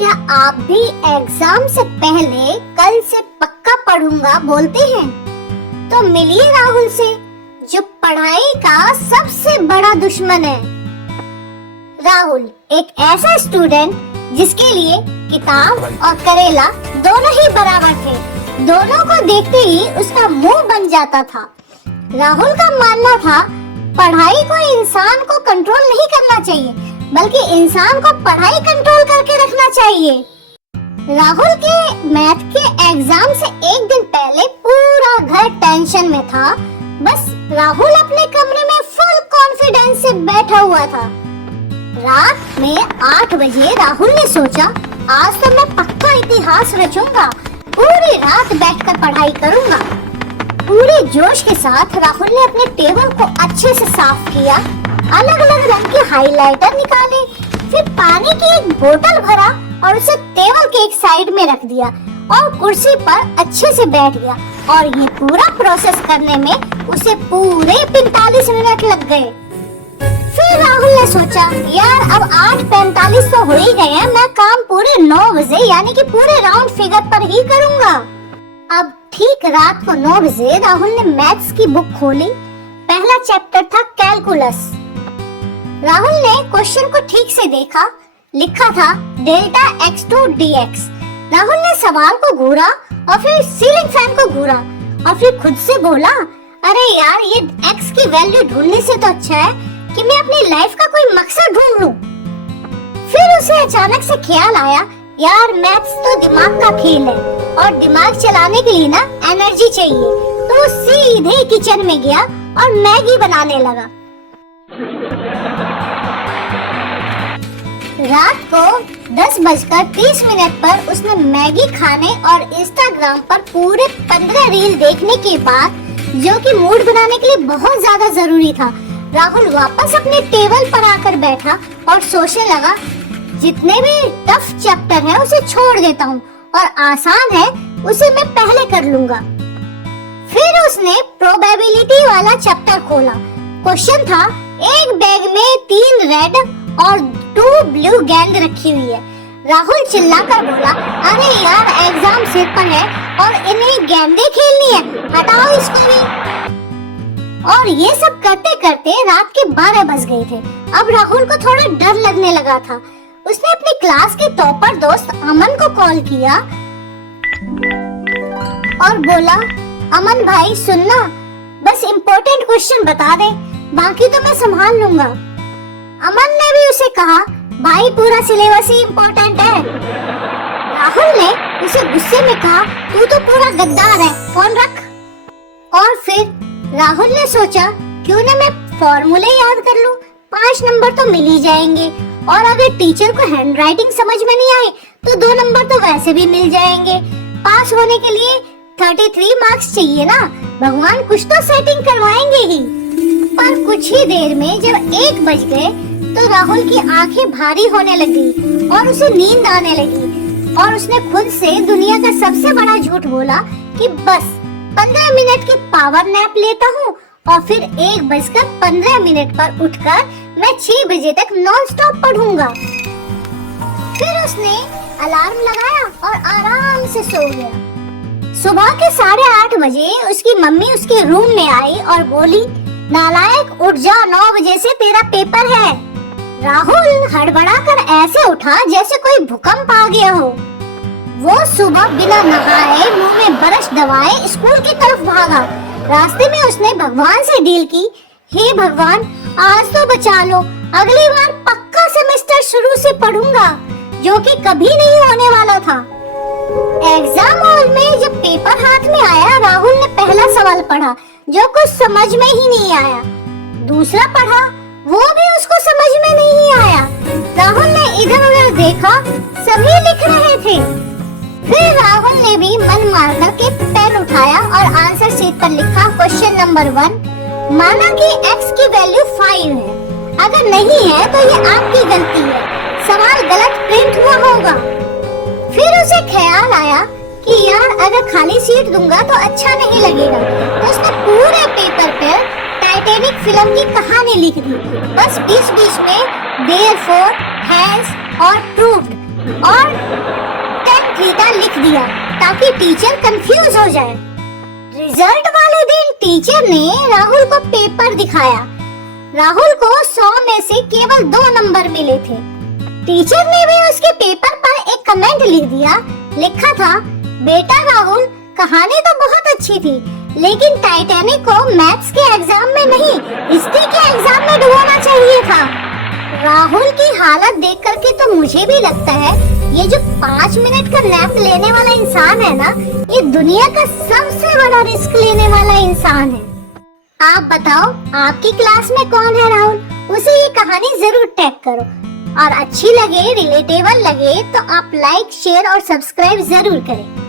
क्या आप भी एग्जाम से पहले कल से पक्का पढ़ूंगा बोलते हैं? तो मिलिए राहुल से, जो पढ़ाई का सबसे बड़ा दुश्मन है। राहुल एक ऐसा स्टूडेंट जिसके लिए किताब और करेला दोनों ही बराबर थे। दोनों को देखते ही उसका मुंह बन जाता था। राहुल का मानना था पढ़ाई को इंसान को कंट्रोल नहीं करना चाहिए, बल्कि इंसान को पढ़ाई कंट्रोल करके रखना चाहिए। राहुल के मैथ के एग्जाम से एक दिन पहले पूरा घर टेंशन में था। बस राहुल अपने कमरे में फुल कॉन्फिडेंस से बैठा हुआ था। रात में 8 बजे राहुल ने सोचा, आज तो मैं पक्का इतिहास रचूंगा, पूरी रात बैठकर पढ़ाई करूंगा। पूरे जोश के साथ राहुल ने अपने टेबल को अच्छे से साफ किया, अलग अलग रंग के हाइलाइटर निकाले, फिर पानी की एक बोतल भरा और उसे टेबल के एक साइड में रख दिया और कुर्सी पर अच्छे से बैठ गया। और ये पूरा प्रोसेस करने में उसे पूरे 45 मिनट लग गए। फिर राहुल ने सोचा, यार अब 8:45 तो हो ही गए हैं, मैं काम पूरे 9 बजे यानी कि पूरे राउंड फिगर पर ही करूंगा। अब ठीक रात को 9 बजे राहुल ने मैथ्स की बुक खोली। पहला चैप्टर था कैलकुलस। राहुल ने क्वेश्चन को ठीक से देखा। लिखा था डेल्टा x2 dx। राहुल ने सवाल को घूरा और फिर सीलिंग फैन को घूरा और फिर खुद से बोला, अरे यार ये x की वैल्यू ढूंढने से तो अच्छा है कि मैं अपनी लाइफ का कोई मकसद ढूंढ लूं। फिर उसे अचानक से ख्याल आया, यार मैथ्स तो दिमाग का खेल है और दिमाग चलाने के लिए ना एनर्जी चाहिए। तो वो सीधे किचन में गया और मैगी बनाने लगा। रात को 10:30 पर उसने मैगी खाने और इंस्टाग्राम पर पूरे 15 रील देखने के बाद, जो कि मूड बनाने के लिए बहुत ज्यादा जरूरी था, राहुल वापस अपने टेबल पर आकर बैठा और सोचने लगा, जितने भी टफ चैप्टर है उसे छोड़ देता हूँ और आसान है उसे मैं पहले कर लूंगा। फिर उसने प्रोबेबिलिटी वाला चैप्टर खोला। क्वेश्चन था, एक बैग में 3 रेड और 2 ब्लू गेंद रखी हुई है। राहुल चिल्लाकर बोला, अरे यार एग्जाम सिर पर है और इन्हें गेंदें खेलनी है, हटाओ इसको भी। और ये सब करते करते रात के 12 बज गए थे। अब राहुल को थोड़ा डर लगने लगा था। उसने अपनी क्लास के टॉपर दोस्त अमन को कॉल किया और बोला, अमन भाई सुनना, बस इम्पोर्टेंट क्वेश्चन बता दे, बाकी तो मैं संभाल लूंगा। अमन ने भी उसे कहा, भाई पूरा सिलेबस ही इम्पोर्टेंट है। राहुल ने उसे गुस्से में कहा, तू तो पूरा गद्दार है, फोन रख। और फिर राहुल ने सोचा, क्यों ना मैं फॉर्मूले याद कर लूं, 5 नंबर तो मिल ही जाएंगे। और अगर टीचर को हैंडराइटिंग समझ में नहीं आए तो 2 नंबर तो वैसे भी मिल जाएंगे। पास होने के लिए 33 मार्क्स चाहिए ना, भगवान कुछ तो सेटिंग करवाएंगे ही। पर कुछ ही देर में जब 1 बज गए तो राहुल की आंखें भारी होने लगी और उसे नींद आने लगी। और उसने खुद से दुनिया का सबसे बड़ा झूठ बोला कि बस 15 मिनट की पावर नैप लेता हूँ और फिर 1:15 पर उठकर मैं 6 बजे तक नॉन स्टॉप पढ़ूंगा। फिर उसने अलार्म लगाया और आराम से सो गया। सुबह के 8:30 बजे उसकी मम्मी उसके रूम में आई और बोली, नालायक उठ जा, 9 बजे से तेरा पेपर है। राहुल हड़बड़ाकर ऐसे उठा जैसे कोई भूकंप आ गया हो। वो सुबह बिना नहाए, मुंह में ब्रश दबाए स्कूल की तरफ भागा। रास्ते में उसने भगवान से डील की, हे भगवान आज तो बचा लो, अगली बार पक्का सेमेस्टर शुरू से पढ़ूंगा, जो कि कभी नहीं होने वाला था। एग्जाम हॉल में जब पेपर हाथ में आया, राहुल ने पहला सवाल पढ़ा जो कुछ समझ में ही नहीं आया। दूसरा पढ़ा, वो भी उसको समझ में नहीं आया। राहुल ने इधर उधर देखा, सभी लिख रहे थे। फिर राहुल ने भी मन मारकर के पेन उठाया और आंसर शीट पर लिखा, क्वेश्चन नंबर 1, माना कि x की वैल्यू 5 है, अगर नहीं है तो ये आपकी गलती है, सवाल गलत प्रिंट हुआ होगा। फिर उसे ख्याल आया कि यार अगर खाली सीट दूंगा तो अच्छा नहीं लगेगा, तो उसने पूरे पेपर पर टाइटैनिक फिल्म की कहानी लिख दी। बस बीच बीच में देयरफॉर, हैज और प्रूव्ड और दिया ताकि टीचर कंफ्यूज हो जाए। रिजल्ट वाले दिन टीचर ने राहुल को पेपर दिखाया। राहुल को 100 में से केवल 2 नंबर मिले थे। टीचर ने भी उसके पेपर पर एक कमेंट लिख दिया। लिखा था, बेटा राहुल, कहानी तो बहुत अच्छी थी, लेकिन टाइटैनिक को मैथ्स के एग्जाम में नहीं, हिस्ट्री के एग्जाम में डुबोना चाहिए था। राहुल की हालत देख करके तो मुझे भी लगता है ये जो 5 मिनट का नैप लेने वाला इंसान है ना, ये दुनिया का सबसे बड़ा रिस्क लेने वाला इंसान है। आप बताओ, आपकी क्लास में कौन है राहुल? उसे ये कहानी जरूर टैग करो, और अच्छी लगे, रिलेटेबल लगे तो आप लाइक, शेयर और सब्सक्राइब जरूर करें।